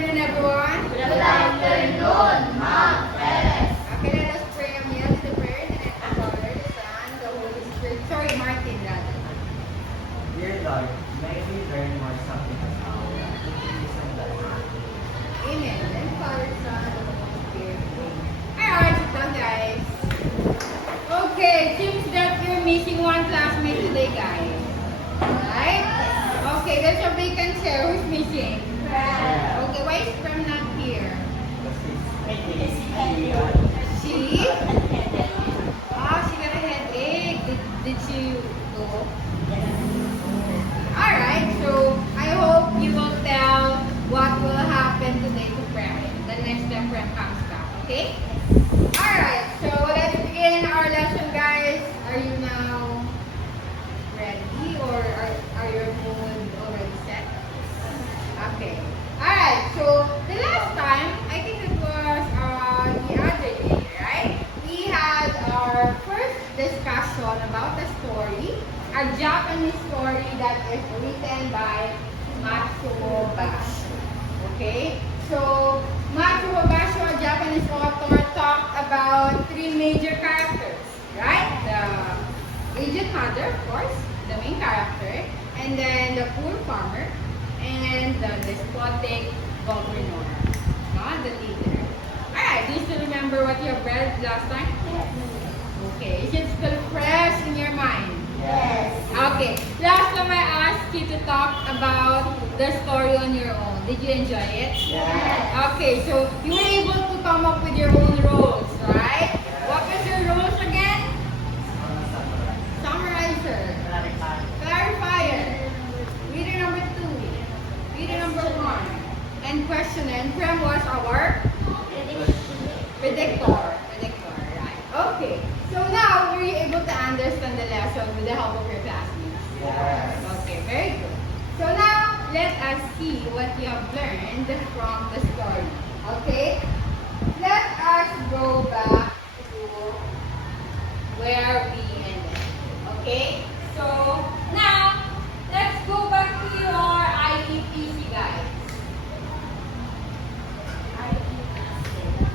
afternoon, everyone. Good afternoon, Ma'am Perez. Okay, let us pray. I'm here to the prayer in the name of the Father, the Son, the Holy Spirit. Sorry, Martin, rather. Dear Lord, may we learn more something about the peace and the harmony. Amen. Then Father, Son, and the Holy Spirit. Alright, sit down, guys. Okay, seems that you're missing one classmate today, guys. Alright? Okay, there's a vacant chair. Who's missing? Okay, why is Prem not here? She? She got a headache. Did she go? Alright, so I hope you will tell what will happen today to Prem the next time Prem comes back, okay? Alright, so let's begin our lesson, guys. Are you now ready or are your mood already set? Okay. Alright, so the last time, I think it was the other day, right? We had our first discussion about a story, a Japanese story that is written by Matsuo Basho. Okay? So, Matsuo Basho, a Japanese author, talked about three major characters, right? The aged mother, of course, the main character, and then the poor farmer, and the despotic governor, not the leader. Alright, do you still remember what you have read last time? Yes. Okay, is it still fresh in your mind? Yes. Okay, last time I asked you to talk about the story on your own. Did you enjoy it? Yes. Okay, so you were able to come up with your own roles, right? What was your roles again? Summarizer, clarifier, reader number 2, reader number 1, and questioner. And Prem was our predictor, right? Okay, so now were you able to understand the lesson with the help of your classmates? Yes. Okay, very good. So now let us see what you have learned from the story. Okay, let us go back to where we ended. Okay, so now let's go back to your IEPC, guys.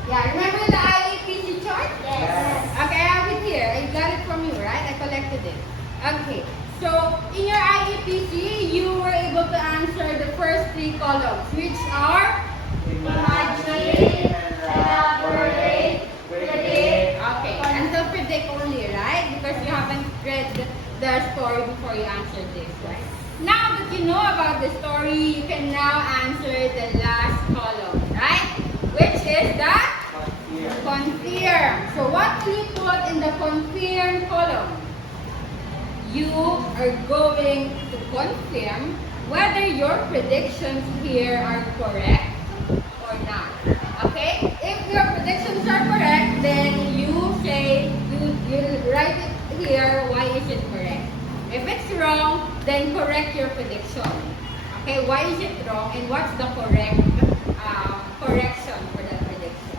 Yeah, remember the IEPC chart? Yes. Okay, I have it here. I got it from you, right? I collected it. Okay, so in your IEPC, you were able to answer the first 3 columns, which are Imagine, elaborate, predict. okay, until predict only, right? Because you haven't read the story before you answered this, right? Now that you know about the story, you can now answer the last column, right? Which is the confirm. So what will you put in the confirm column? You are going to confirm whether your predictions here are correct or not. Okay? If your predictions are correct, then you say, you write it here, why is it correct? If it's wrong, then correct your prediction. Okay, why is it wrong and what's the correct correction for that prediction?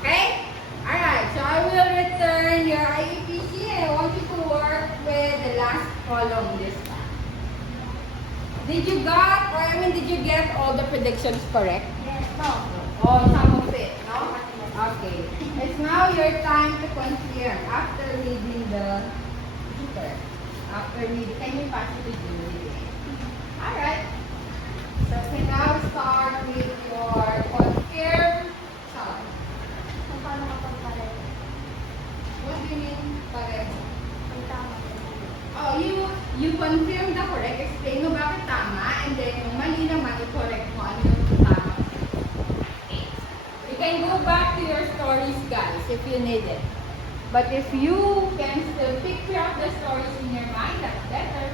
Okay? Alright, so I will return your IEPC and I want you to work with the last column this time. Did you get all the predictions correct? Yes. No. Oh, some of it, no? Okay. It's now your time to confirm after reading the paper. Can you pass it to Julie? Alright. So we now start with your confirm chart. Kung paano kapag pareho? What do you mean pareho? Ang tama. Oh, you confirm the correct, explain mo bakit tama, and then yung mali naman, i-correct mo ano yung tama. Okay. You can go back to your stories, guys, if you need it. But if you can still picture out the stories in your mind, that's better.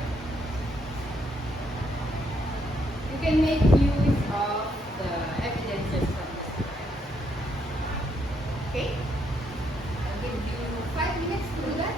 You can make use of the evidences from the story. Okay? I'll give you 5 minutes to do that.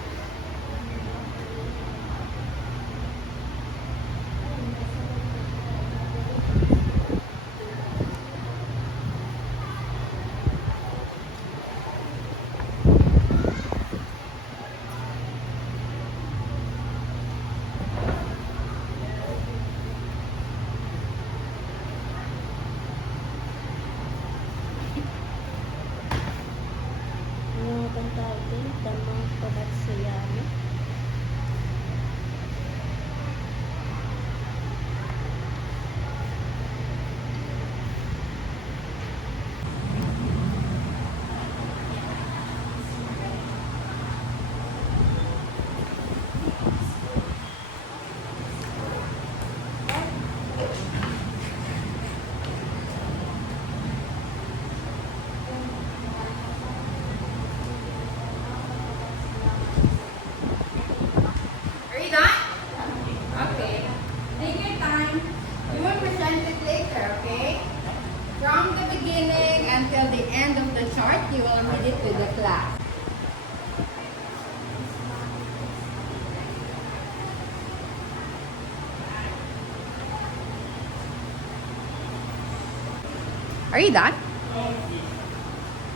until the end of the chart. You will read it with the class. Are you done?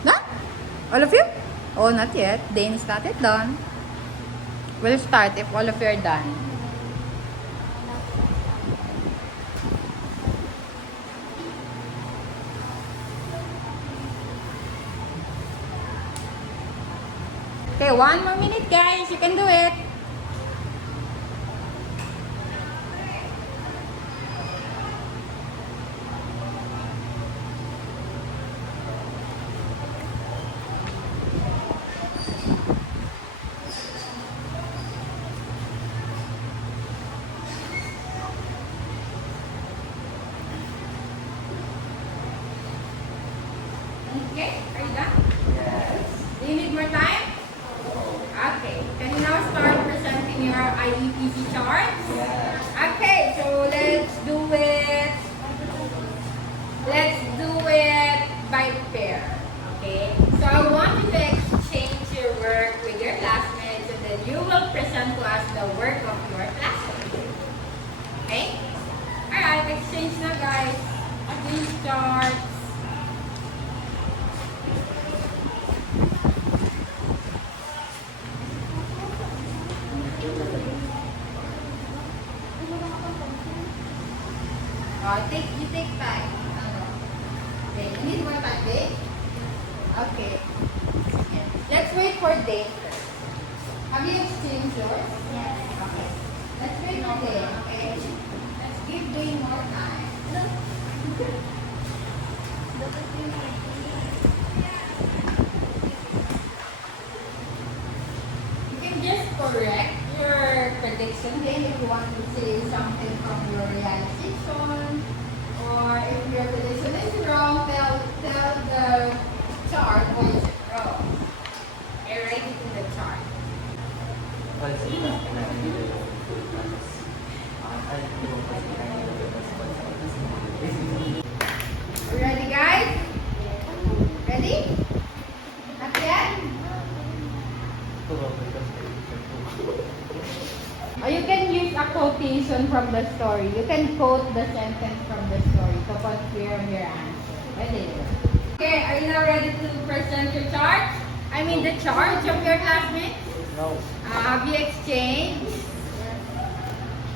Done? All of you? Oh, not yet. Dane is not yet done. We'll start if all of you are done. Okay, 1 more minute, guys. You can do it. Okay, are you done? Yes. Do you need more time? Okay, can you now start presenting your IEPC charts? Yes. Okay, so let's do it. Let's do it by pair. Okay, so I want you to exchange your work with your classmates, and then you will present to us the work of your classmates. Okay? Alright, exchange na guys. These charts. You take time. Okay, you need more time, Dave? Okay. Let's wait for Dave first. Have you exchanged yours? Yes. Okay. Let's wait for Dave, okay? Let's give Dave more time. You can just correct your prediction, Dave, if you want to say something from your realization. Or if your prediction is wrong, tell the chart why is it wrong. Okay, write it in the chart. What's it that I need to do? I do what's it I need to do. Ready, guys? Ready? Not yet? Or you can use a quotation from the story. You can quote the sentence from the story to confirm your answer. Ready? Okay, are you now ready to present your chart? I mean the charts of your classmates? No. Have you exchanged?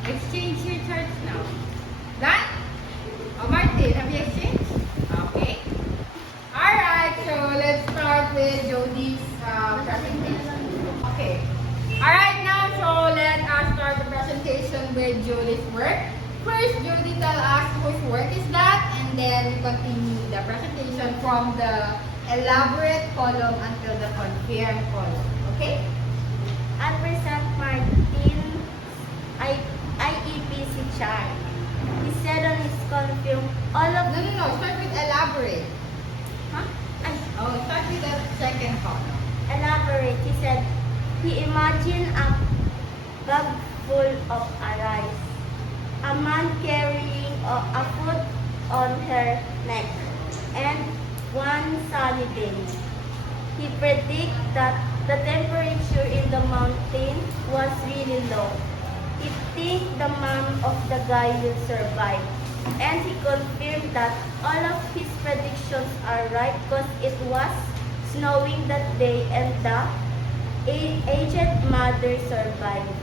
Exchange your charts now. Done? Oh, Martin, have you exchanged? Okay. Alright, so let's start with Jody's presentation. Okay. Alright, now so let us start the presentation with Jody's work. First, Jody tell us whose work is that, and then we continue the presentation from the elaborate column until the confirm column. Okay? I present Martin IEPC chart. He said on his confirm all of No. Start with elaborate. Huh? Ay, Oh, start with the second column. elaborate. He said he imagined a bag full of rice, a man carrying a food on her neck, and one sunny day. He predicted that the temperature in the mountain was really low. He think the mom of the guy will survive. And he confirmed that all of his predictions are right because it was snowing that day and the aged mother survived.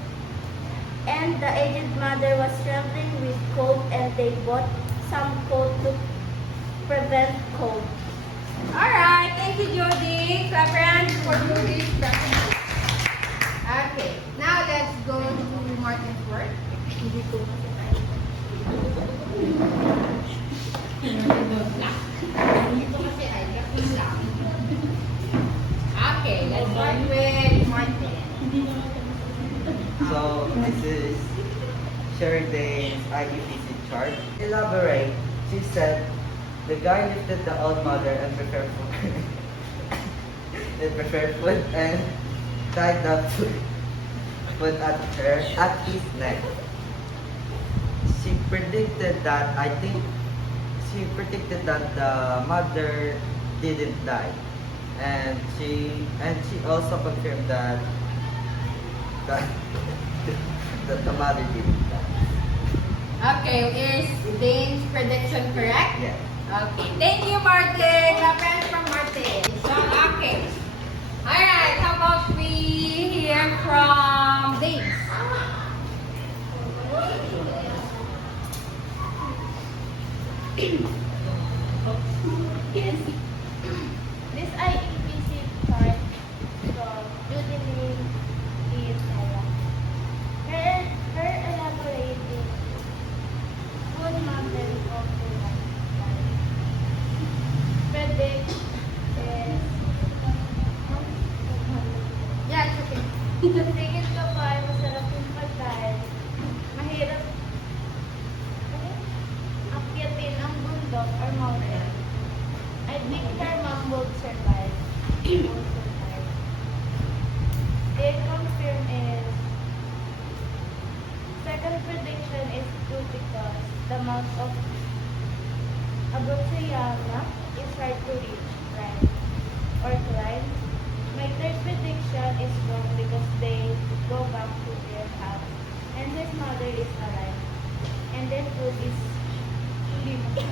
And the aged mother was trembling with cold and they bought some coat to prevent cold. Alright, thank you, Jody. Clap your hands for Jody's presentation. Okay, now let's go to Martin's work. Okay, let's start with Martin. So this is Sheridan's IUPC chart. Elaborate. She said the guy lifted the old mother and prepared food. and prepared food and tied the food at his neck. She predicted that the mother didn't die, and she also confirmed that that the mother didn't die. Okay, is Dane's prediction correct? Yeah. Okay, thank you, Martin. Clap from Martin. So, okay. Alright, how about we hear from Dane? Yes. This IEPC chart from Judy is her elaborating food mountain of the lifestyle. Predict is Yeah, it's okay. sa tingin ko pa ay masarap yung pagkain. Mahirap akyatin ang bundok or mountain. I think her mom will survive. Will survive. The confirm is second prediction is true because the mouth of Abutsuyama is hard to reach, right? Or climb. My third prediction is wrong because they go back to their house and his mother is alive. And then food is limited.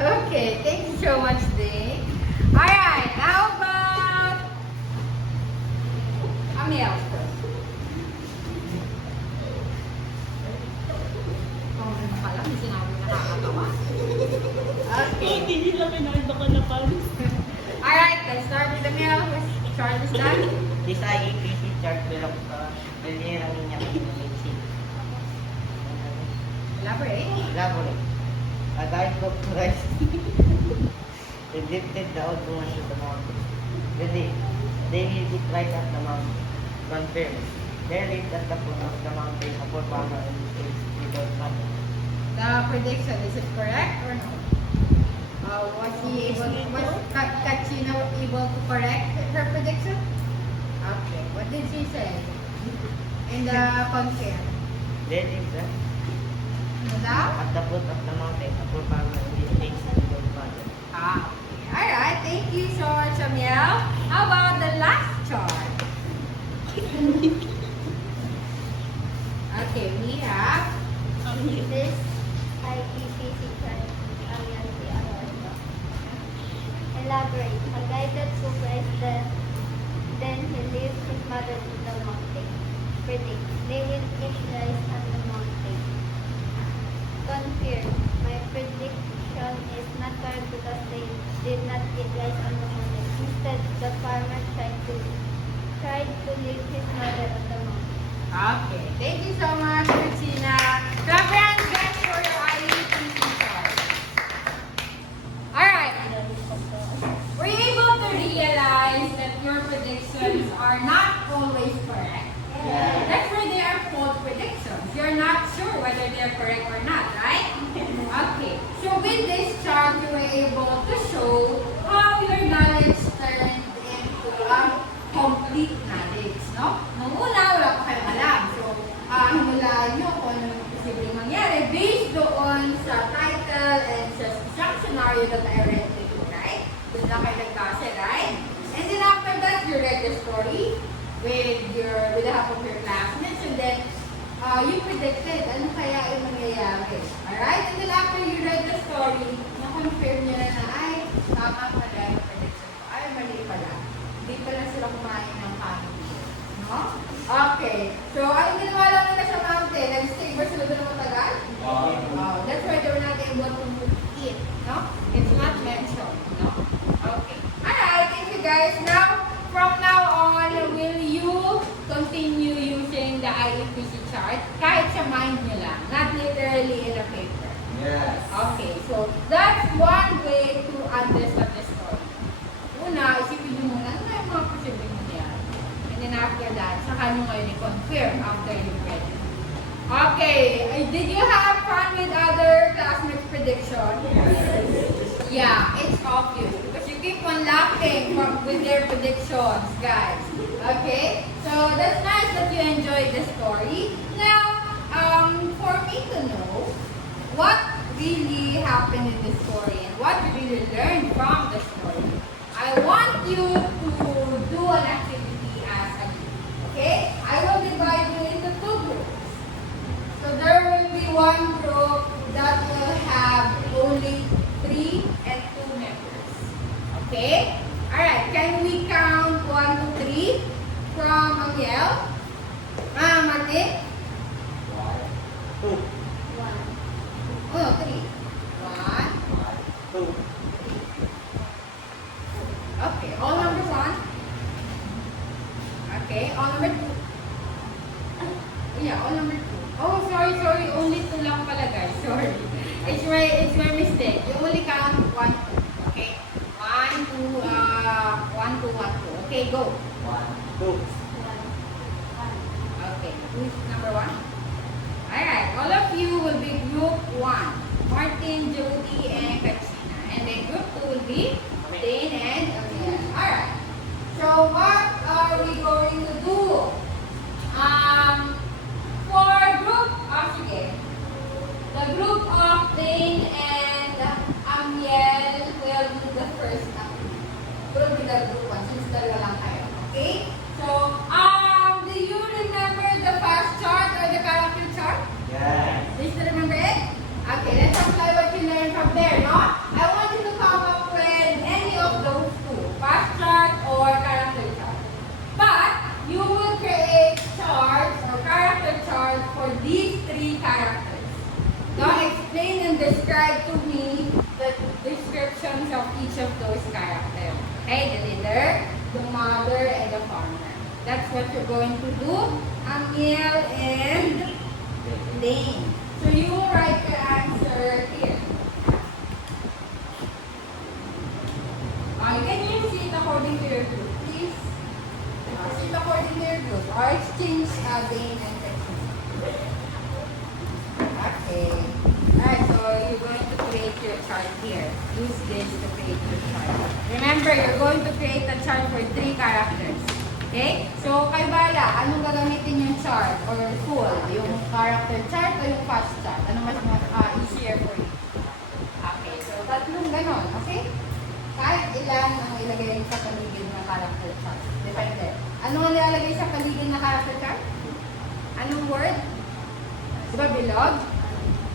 Okay, thank you so much, Dane. Alright, how about Amiel? Oh, pala, may sinabi nakakatawa. Okay. Hindi nila kinain baka napalis. Alright, let's start with Amiel. Start this done. This IEPC chart belongs to Belera Niña Community. Elaborate. Elaborate. A guide book to rise. They lifted the old woman to the mountain. Believe. They will eat right at the mountain. Confirmed. There lived at the foot of the mountain a poor farmer and his kids without mother. The prediction, is it correct or no? Was Kachina able to correct her prediction? Okay, what did she say? In the confirm. There lived Without? at the foot of the mountain a poor farmer and his kids without mother. Ah, okay. Alright, thank you so much, Amiel. How about the last chart? Okay, we have This IEPC chart Aliansi Alonso. Elaborate. A guy that surprised then he leaves his mother to the mountain. Predict. They will eat rice on the mountain. Confirm. My prediction is not correct because they did not eat rice on the mountain. Instead, the farmer tried to leave his mother on the mountain. Okay, thank you so much, Christina. Clap your hands guys for your IEPC chart. Alright, were you able to realize that your predictions are not always correct? Yeah. That's where they are false predictions. You're not sure whether they're correct or not, right? Okay, so with this chart, you were able to show how your knowledge turned into a complete knowledge, no? Nung una, wala pa kayong alam. So, hinulaan nyo kung ano yung posibleng mangyari based doon sa title and sa scenario that I read to you, right? Doon na kayo nagkase, right? And then after that, you read the story with the help of your classmates, and then you predicted ano kaya yung mangyayari. Alright? And then after you read the story, na-confirm nyo na ay, tama pala yung prediction ko. Ay, mali pala. Hindi pala sila kumain ng kanin. No? Okay. So, ay ginawa lang nila sa mountain. Nag-stay ba sila doon matagal? That's why they were not able to eat. No? It's not mentioned. No? Okay. Alright, thank you guys. Now, from now on, will you continue using the IEPC chart? Kahit sa mind nyo lang. Not literally in a paper. Yes. Okay, so that's one way to understand the story. Una, isipin nyo muna, ano na yung mga posibleng mangyari? And then after that, saka nyo ngayon i-confirm after you've read it. Okay, did you have fun with other classmates' predictions? Yeah, it's obvious because you keep on laughing with their predictions, guys. Okay, so that's nice that you enjoyed the story. Now, for me to know what really happened in the story and what we really learned from the story, you to do an activity as a group. Okay? I will divide you into two groups. So there will be one group that will have only 3 and 2 members. Okay? Alright, can we count 1 to 3 from Amiel? Martin? 2. Oh, no, 3. 1. 2. Okay, all number 1. Okay, all number 2. Yeah, all number 2. Oh, sorry. Only 2 lang pala, guys. Sorry. It's my mistake. You only count 1, 2. Okay? 1, 2, 1, 2, 1, 2. Okay, go. 2. Okay, who's number 1? Alright, all of you will be group 1. Martin, Jody, and Katrina. And then group 2 will be Dane and Amelia. Alright. So what are we going to do? For group, sige. The group of Dane and Amiel will do the first activity. Will be the group 1 since dalawa lang kayo. Okay? So, do you remember the fast chart or the character chart? Yes. Do you still remember it? Okay, let's apply what you learned from there, no? I want you to come up with any of those two, fast chart or character chart. But you will create charts or character charts for these 3 characters. Now explain and describe to me the descriptions of each of those characters. Okay, the leader, the mother, and the farmer. That's what you're going to do, Amiel and Dane. So you will write your answer here. Can you see it according to your group, please? See it according to your group. Or exchange Dane and Katrina. Okay. Alright, so you're going to create your chart here. Use this to create your chart. Remember, you're going to create a chart for 3 characters. Okay? So, kayo bala, anong gagamitin yung chart or tool? Yung character chart o yung fast chart? Ano mas easier for you? Okay, so tatlong ganon. Okay? Kahit ilan ang ilagay sa paligid ng character chart. Depende. Ano ang nilalagay sa paligid ng character chart? Anong word? Diba bilog?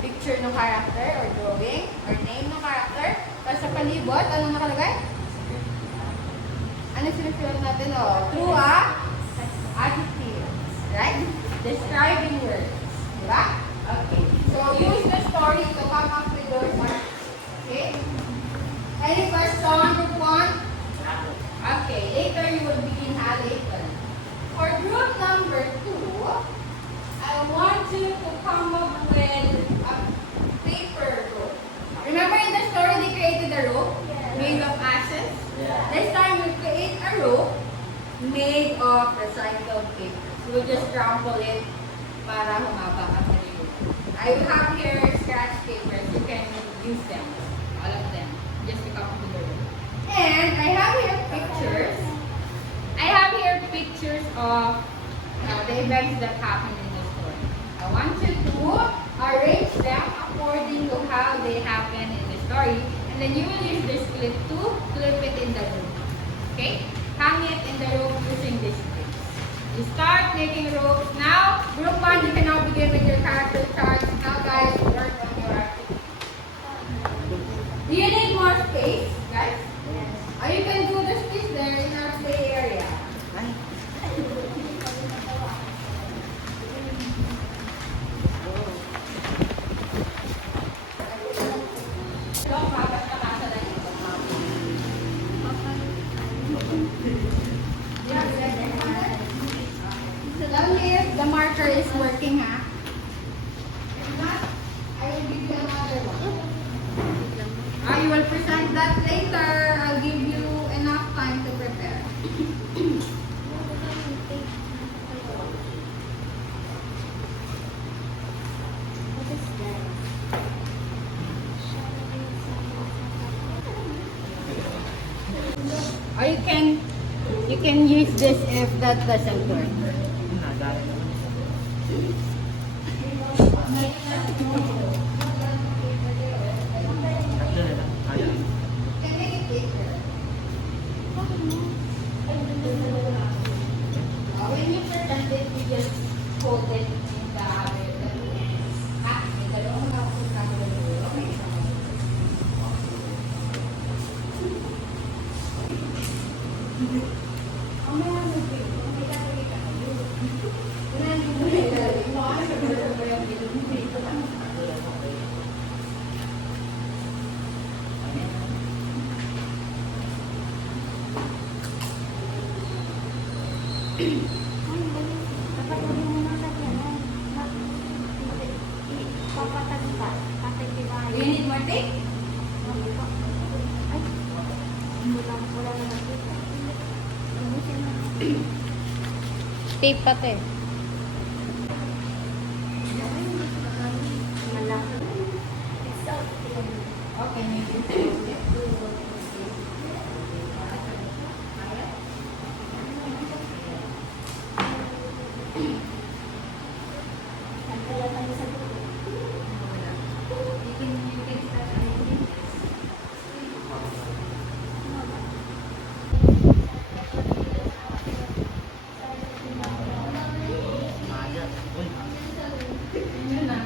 Picture ng character or drawing or name ng character. Tapos sa palibot, anong nakalagay? Ano sinusunod natin? Through adjectives. Right? Describing words. Diba? Okay. So, use the story to come up with those words. Okay? Any question, group 1? Okay. Later, you will begin later. For group number 2, I want you to come up with a paper rope. Remember in the story they created a rope made of ashes? Yeah. This time we create a rope made of recycled paper. So we'll just crumple it para humaba ang rope. I have here scratch papers. You can use them. All of them. Just to come to the rope. And I have here pictures. I have here pictures of the events that happened in the story. I want you to arrange them according to how they happen in the story. And then you will use this clip to clip it in the rope. Okay? Hang it in the rope using this clip. You start making ropes. Now, group 1, you can now begin with your character charts. Now guys, work on your activity. Do you need more space, guys? Yes. Or you can do the space there in our play area. So down here, the marker is working, ha? If not, I will give you another one. You will present that later. I'll give you enough time to prepare. Or you can use this if that doesn't work. Can make it bigger. Dapat mo muna sa yan. Papatagpas. Patagpibahay. Do you need more tape? Ay, wala na nakita. Ubusin na. Tape pati. Malaki. It's out. Okay, maybe. Nagkala tayo sa dulo. You can start anything. Yun na.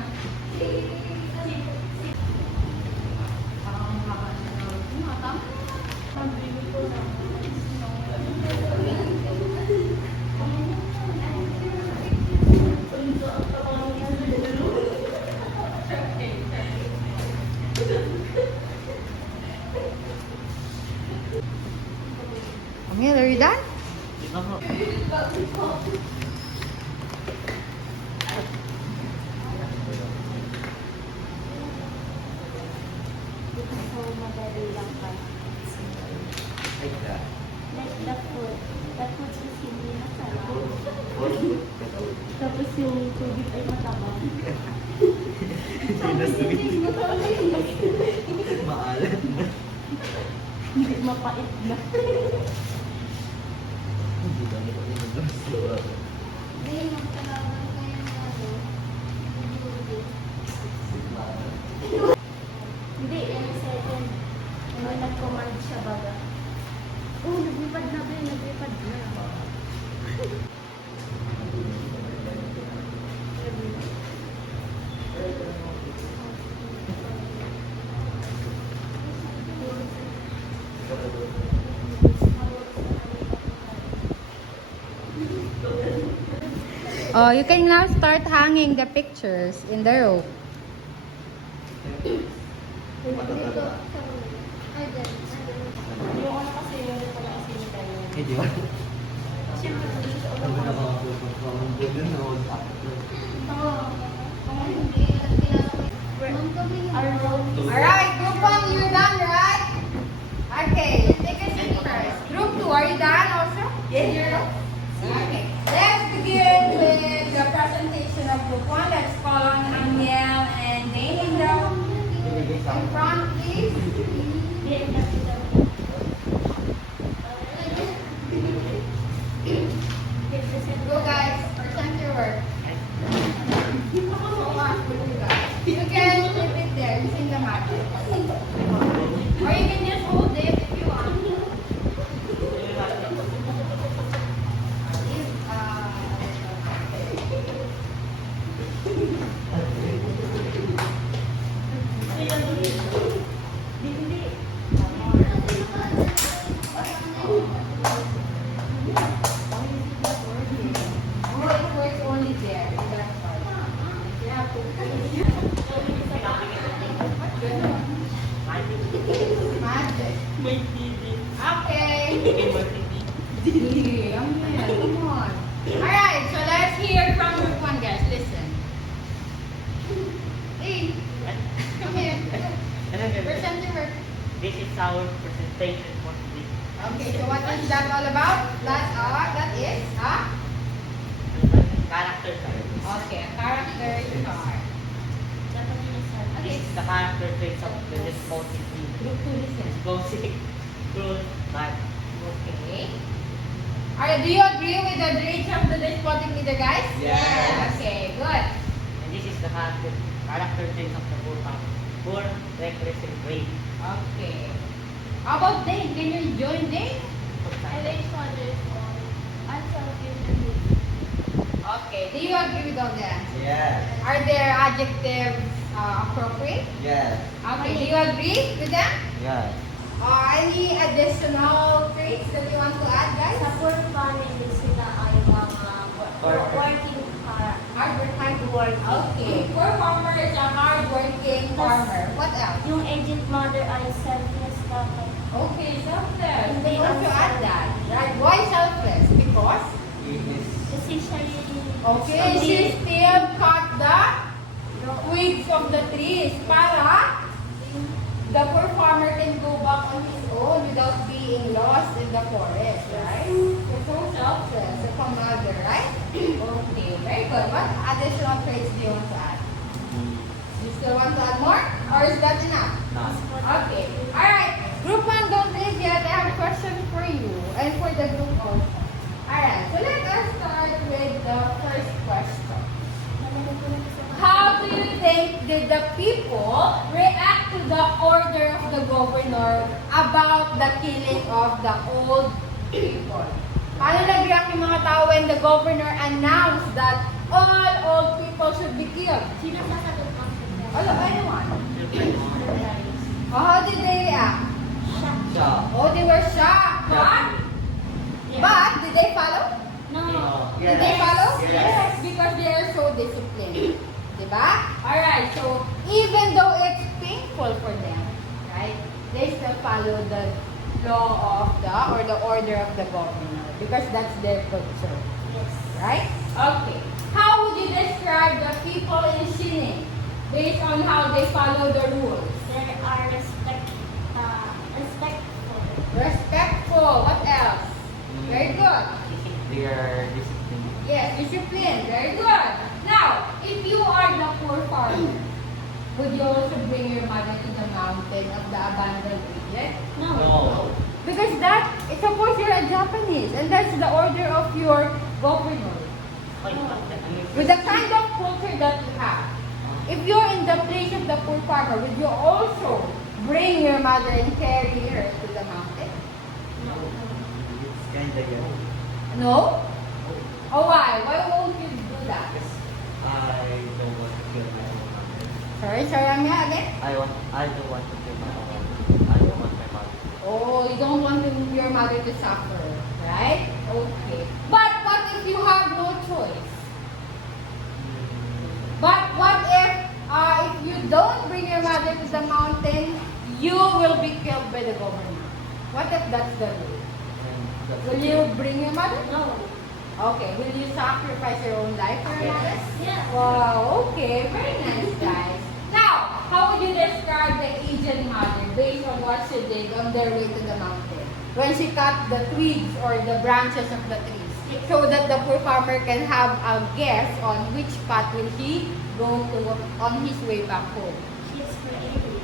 Amir, are you done? Diba po? So, madali lang pa. Like that. Like the food. The food is hindi masarap. What? Tapos yung tubig ay matabang. Maalat na. Hindi mapait na. Hindi ba nito inubos? Hindi, magtalaban kayo ng ano. Hindi, yung second. Ano, nag-command siya baga. Oh, naglipad na ba? Naglipad na. Oh, you can now start hanging the pictures in the rope. Matatanda. Ay, dyan. Yung ano kasi, yung pala kasi yung tayo. Eh, di ba? Siyempre, dito sa Ang ulo. nakakapupag pa ang bugan na all after. Oo. Kung hindi, at tinatawag. Ma'am, kami yung Alright, group 1, you're done, right? Okay, take a seat first. Group 2, are you done also? Yes, you're done. Okay, let's begin with the presentation of group 1. Let's call on Aniel and Dane in front, please. Go guys, present your work. You can flip it there using the magic. Or you can just hold it if you want. Oh, it works only there. In that part. You have to. Magic. May TV. Okay. Bigay mo yung TV. Come on. Alright, so let's hear from group 1, guys. Listen. Hey, come here. Present your work. This is our presentation for today. Okay, so what is that all about? That is, Character chart. Okay, a character chart. This is the character traits of the responsive Group 2, listen. responsive, cruel, bad. Okay. Alright, do you agree with the traits of the despotic leader, guys? Yes. Okay, good. And this is the character traits of the poor family. Poor, reckless, and brave. Okay. How about Dane? Can you join Dane? Okay, do you agree with all the answers? Yes. Are their adjectives appropriate? Yes. Okay, do you agree with them? Yes. Any additional traits that you want to add, guys? Sa poor family, sila ay mga working hard. Okay. Poor farmer is a hard-working farmer. What else? Yung aged mother ay selfless dapat. Okay, selfless. Hindi You want to ang add that, right? Why selfless? Because? Essentially, Okay, she still cut the twigs of the trees para the poor farmer can go back on his own without being lost in the forest, right? You're so selfless, like a mother, right? Okay, very good. What additional traits do you want to add? You still want to add more? Or is that enough? Okay. Alright. Group 1, don't leave yet. I have a question for you and for the group also. Alright, so let us start with the first question. How do you think did the people react to the order of the governor about the killing of the old people? Paano nag-react yung mga tao when the governor announced that all old people should be killed? sino sasagot mo? Anyone? How did they react? Siya. Oh, they were shocked. But did they follow? No. Did they follow? Yes. Because they are so disciplined. Diba? Alright, so even though it's painful for them, right, they still follow the law of the order of the governor because that's their culture. Yes. Right? Okay. How would you describe the people in Shining based on how they follow the rules? They are respectful. Respectful. What else? Very good. They are disciplined. Yes, discipline. Very good. Now, if you are the poor farmer, would you also bring your mother to the mountain of the abandoned Egypt? No. Because suppose you're a Japanese, and that's the order of your governor. With the kind of culture that you have, if you're in the place of the poor farmer, would you also bring your mother and carry her to the mountain? It's kind of good. No? Oh, why? Why won't you do that? I don't want to kill my own mother. Sorry, Amia, again? I don't want to kill my own mother. I don't want my mother. Oh, you don't want your mother to suffer, right? Okay. But what if you have no choice? But what if you don't bring your mother to the mountain, you will be killed by the government? What if that's the rule? Will you bring your mother? No. Okay. Will you sacrifice your own life for your mother? Yeah. Wow, okay. Very nice, guys. Now, how would you describe the aged mother based on what she did on their way to the mountain? When she cut the twigs or the branches of the trees so that the poor farmer can have a guess on which path will he go to on his way back home. She's creative.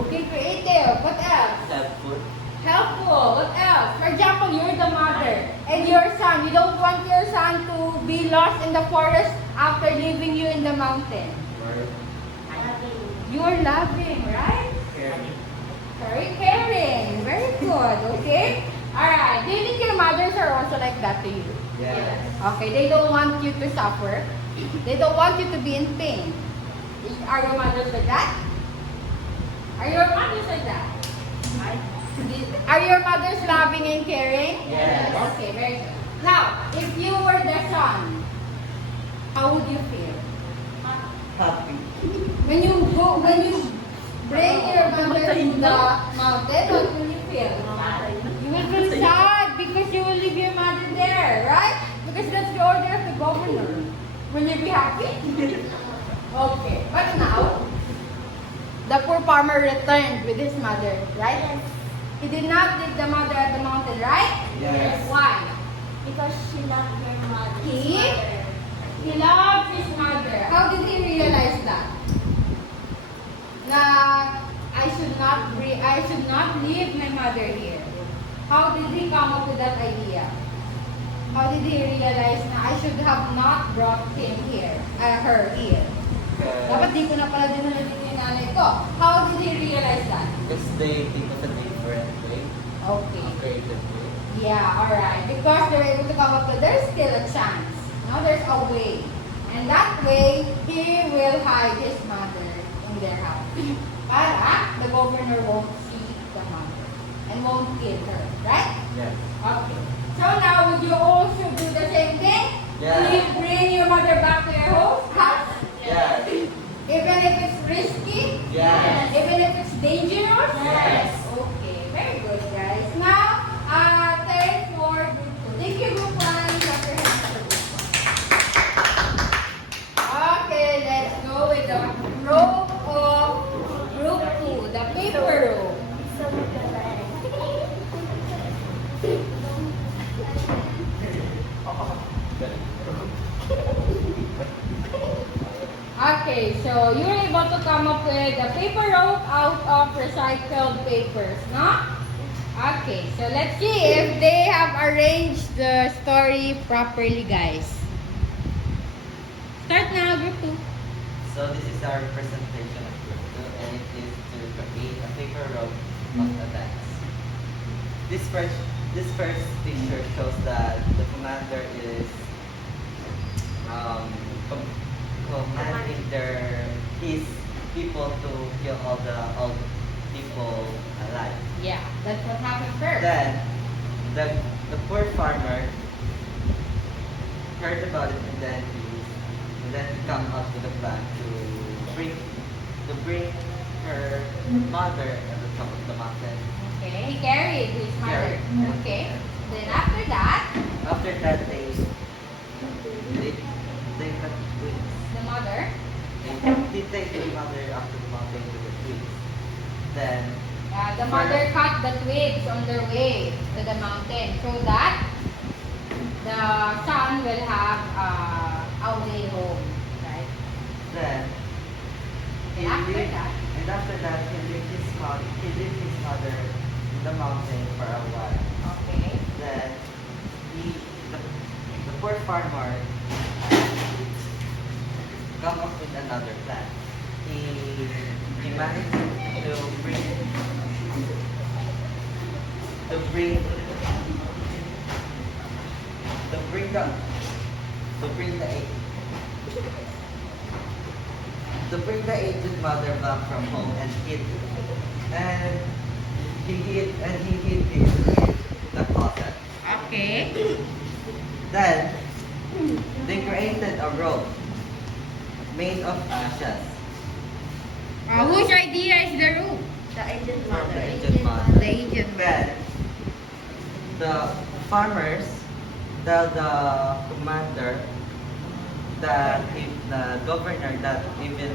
Okay, creative. What else? Helpful. Helpful. What else? For example, you're the mother and your son. You don't want your son to be lost in the forest after leaving you in the mountain. Loving. You're loving, right? Very caring. Very good. Okay? Alright. Do you think your mothers are also like that to you? Yes. Okay. They don't want you to suffer. They don't want you to be in pain. Are your mothers like that? Are your mothers like that? Are your mothers loving and caring? Yes. Okay, very good. Now, if you were the son, how would you feel? Happy. When you bring your mother to the mountain, what will you feel? You will feel sad because you will leave your mother there, right? Because that's the order of the governor. Will you be happy? Okay, but now, the poor farmer returned with his mother, right? He did not leave the mother at the mountain, right? Yes. Why? Because she loved her mother. He loved his mother. How did he realize that? Na I should not leave my mother here. How did he come up with that idea? How did he realize na I should have not brought her here? Dapat di ko na pala dinala dito yung nanay ko. How did he realize that? Because they think of a different way. Okay. A creative way. Yeah, alright. Because they're able to come up with, there's still a chance. Now there's a way. And that way, he will hide his mother in their house. Para the governor won't see the mother. won't kill her, right? Yes. Okay. So now, would you also do the same thing? Yeah. Will you bring your mother back to your house? Yes. Even if it's risky? Yes. Even if it's dangerous? Yes. Okay, very good, guys. Now, turn for group 2. Thank you, group 1. Clap your hands for group 1. Okay, let's go with the rope of group 2, the paper rope. So Okay, so you were able to come up with a paper rope out of recycled papers, no? Okay, so let's see if they have arranged the story properly, guys. Start now, group 2. So this is our presentation of group 2, and it is to create a paper rope of a dance. This first picture shows that the commander is commanding his people to kill all people alive. Yeah, that's what happened first. Then the poor farmer heard about it, and then he come up with a plan to bring her mother at the top of the mountain. Okay, he carried his mother. Carried. Okay, then after that, After that, they cut twigs. the mother, They take the mother up to the mountain with the twigs. Then the mother cut the twigs on their way to the mountain so that the son will have a way home, right? then And after that, he left his mother in the mountain for a while. okay. Then the poor farmer come up with another plan. He managed to bring to bring to bring the to bring the aged aged mother back from home and he hid it in the closet. Okay. Then they created a rope made of ashes Whose idea is the room? the agent from mother. the aged mother. The agent Then the farmers tell the commander that if the governor that even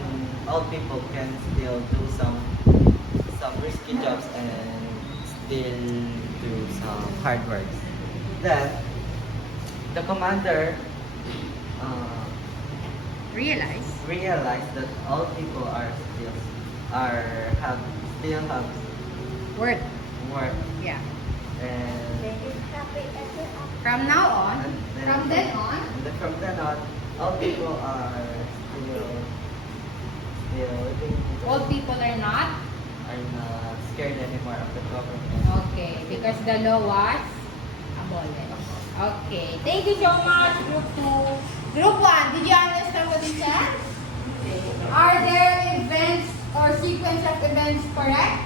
old people can still do some risky jobs and still do some hard work. Then the commander Realize. realized that all people still have Word. work Yeah. and They is happy ever after. From now on, And then- from then on, from then on, all people are still living. old people are not. Are not scared anymore of the government. Okay, because the law was abolished. Okay, thank you so much, Group 2. Group 1, did you understand what it said? Are there events or sequence of events correct?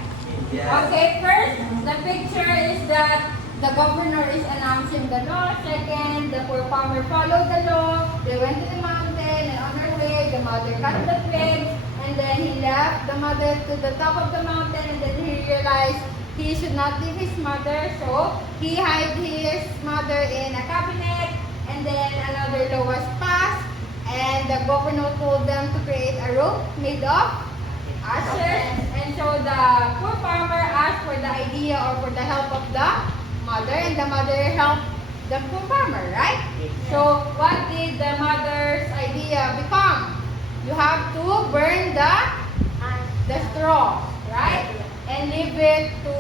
Yes. Okay, first, the picture is that the governor is announcing the law. Second, the poor farmer followed the law. They went to the mountain, and on their way, the mother cut the twigs, and then he left the mother to the top of the mountain, and then he realized he should not leave his mother, so he hid his mother in a cabinet, and then another law was passed, and the governor told them to create a rope made of ashes, and so the poor farmer asked for the idea or for the help of the mother, and the mother helped the poor farmer, right? So what did the mother's idea become? You have to burn the straw, right? And leave it to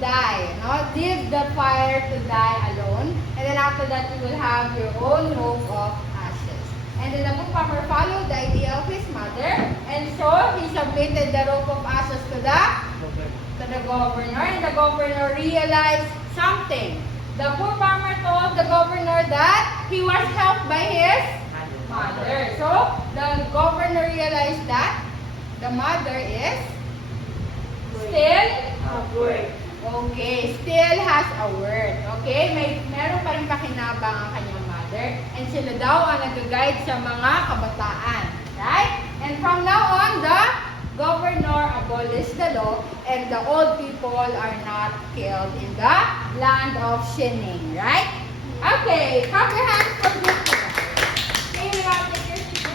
die, no? Leave the fire to die alone, and then after that you will have your own rope of ashes. And then the poor farmer followed the idea of his mother, and so he submitted the rope of ashes to the governor, and the governor realized something. The poor farmer told the governor that he was helped by his mother. So the governor realized that the mother is Still? A word. Okay, still has a word. Okay, meron pa rin pakinabang ang kanyang mother. And sila daw ang nag-guide sa mga kabataan. Right? And from now on, the governor abolished the law and the old people are not killed in the land of Shining. Right? Okay, clap your hands for this one. Okay, we have the first people.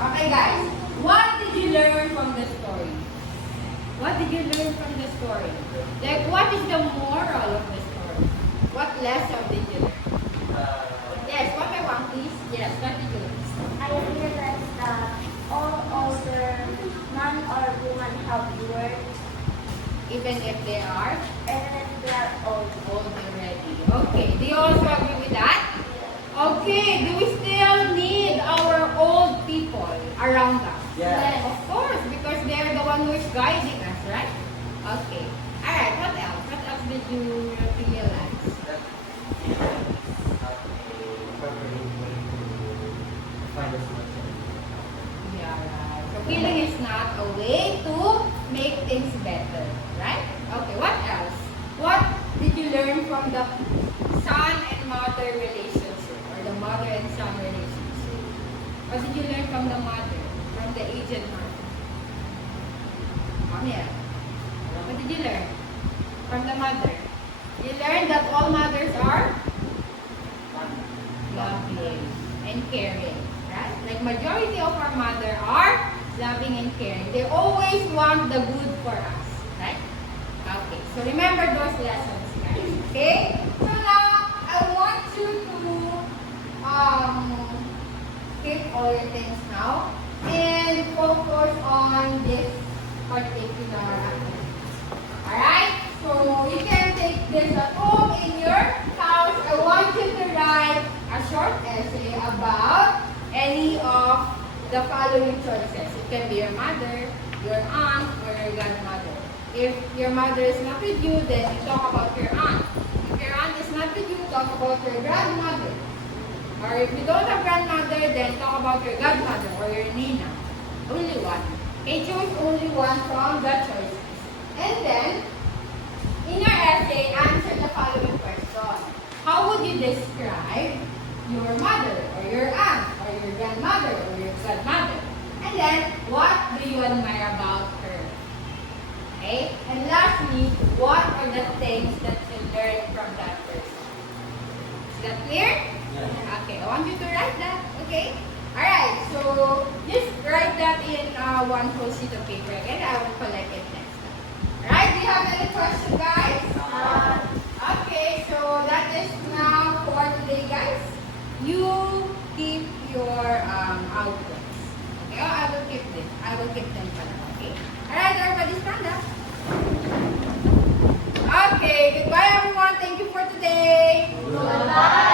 Okay guys, what did you learn from the story? What did you learn from the story? Like what is the moral of the story? What lesson did you learn? Yes, one by one please. Yes, what did you learn? I realized that all older man or woman have work Even if they are and they are old. old already. Okay, do you also agree with that? Okay, do we still need our old people around us? Yes. Of course, because they're the one who is guiding us, right? Okay. Alright, what else? What else did you realize? That is not a appropriate way to find a solution. Yeah, right. So killing is not a way to make things better, right? Okay, what else? What did you learn from the son and mother relationship or the mother and son relationship? What did you learn from the mother, from the aged mother? Amir, what did you learn from the mother? You learned that all mothers are loving and caring, right? Like majority of our mother are loving and caring. They always want the good for us, right? Okay, so remember those lessons, guys. Okay? So now I want you to keep all your things now and focus on this particular activity. Alright? So you can take this at home in your house. I want you to write a short essay about any of the following choices. It can be your mother, your aunt, or your grandmother. If your mother is not with you, then you talk about your aunt. If your aunt is not with you, talk about your grandmother. Or if you don't have grandmother, then talk about your godmother or your nina. Only one. Okay, choose only one from the choices. And then, in your essay, answer the following question. How would you describe your mother or your aunt or your grandmother or your godmother? And then, what do you admire about her? Okay? And lastly, what are the things that you learned from that person? Is that clear? Yeah. Okay, I want you to write that. Okay? Alright, so just write that in one whole sheet of paper again. I will collect it next time. Alright, do you have any questions, guys? Okay, so that is now for today, guys. You keep your outputs. Okay, I will keep this. I will keep them for now. Okay? Alright, everybody stand up. Okay, goodbye everyone. Thank you for today. Goodbye.